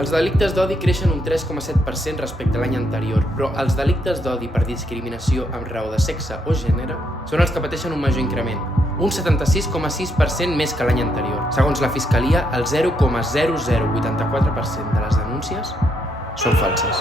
Els delictes d'odi creixen un 3,7% respecte a l'any anterior, però els delictes d'odi per discriminació amb raó de sexe o gènere són els que pateixen un major increment, un 76,6% més que l'any anterior. Segons la Fiscalia, el 0,0084% de les denúncies són falses.